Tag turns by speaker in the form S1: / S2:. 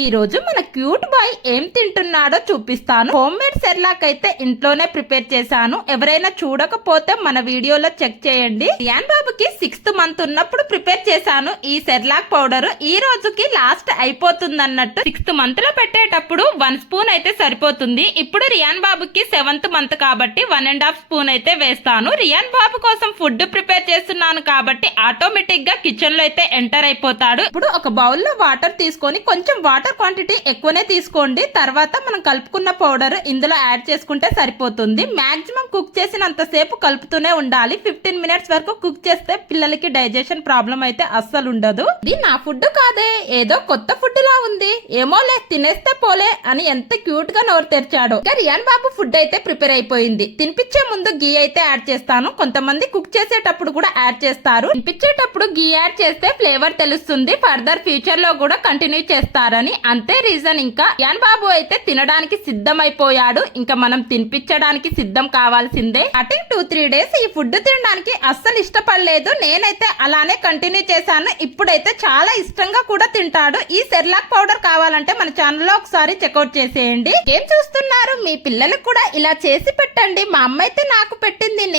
S1: ఈ రోజు మన క్యూట్ బాయ్ ఏం తింటున్నాడో చూపిస్తాను. హోమ్ మేడ్ సెర్లాక్ అయితే ఇంట్లోనే ప్రిపేర్ చేశాను. ఎవరైనా చూడకపోతే మన వీడియోలో చెక్ చేయండి. రియాన్ బాబుకి సిక్స్త్ మంత్ ఉన్నప్పుడు ప్రిపేర్ చేశాను. ఈ సెర్లాక్ పౌడర్ ఈ రోజుకి లాస్ట్ అయిపోతుంది అన్నట్టు సిక్స్త్ మంత్లో పెట్టేటప్పుడు వన్ స్పూన్ అయితే సరిపోతుంది. ఇప్పుడు రియాన్ బాబుకి సెవెంత్ మంత్ కాబట్టి వన్ అండ్ హాఫ్ స్పూన్ అయితే వేస్తాను. రియాన్ బాబు కోసం ఫుడ్ ప్రిపేర్ చేస్తున్నాను కాబట్టి ఆటోమేటిక్గా కిచెన్లో అయితే ఎంటర్ అయిపోతాడు. ఇప్పుడు ఒక బౌల్లో వాటర్ తీసుకొని కొంచెం వాటర్ క్వాంటిటీ ఎక్కువనే తీసుకోండి. తర్వాత మనం కలుపుకున్న పౌడర్ ఇందులో యాడ్ చేసుకుంటే సరిపోతుంది. మాక్సిమం కుక్ చేసినంత సేపు కలుపుతూనే ఉండాలి. ఫిఫ్టీన్ మినిట్స్ వరకు కుక్ చేస్తే పిల్లలకి డైజెషన్ ప్రాబ్లం అయితే అస్సలు ఉండదు. ఇది నా ఫుడ్ కాదే. ఏదో కొత్త ఫుడ్ లా ఉంది. ఏమోలే తినేస్తే పోలే అని ఎంత క్యూట్గా నోరు తెరిచాడు. ఇంకా రియాన్ బాబు ఫుడ్ అయితే ప్రిపేర్ అయిపోయింది. తినిపించే ముందు గీ అయితే యాడ్ చేస్తాను. కొంతమంది కుక్ చేసేటప్పుడు కూడా యాడ్ చేస్తారు. తినిపించేటప్పుడు గీ యాడ్ చేస్తే ఫ్లేవర్ తెలుస్తుంది. ఫర్దర్ ఫ్యూచర్లో కూడా కంటిన్యూ చేస్తారని అంతే రీజన్ ఇంకా. యాన్ బాబు అయితే తినడానికి సిద్ధం అయిపోయాడు ఇంకా మనం తినిపించడానికి సిద్ధం కావాల్సిందే. స్టార్టింగ్ టూ త్రీ డేస్ ఈ ఫుడ్ తినడానికి అస్సలు ఇష్టపడలేదు. నేనైతే అలానే కంటిన్యూ చేశాను. ఇప్పుడైతే చాలా ఇష్టంగా కూడా తింటాడు. ఈ సెర్లాక్ పౌడర్ కావాలంటే మన ఛానల్లో ఒకసారి చెక్అవుట్ చేసేయండి. ఏం చూస్తున్నారు? మీ పిల్లలకు కూడా ఇలా చేసి పెట్టండి. మా అమ్మ అయితే నాకు పెట్టింది.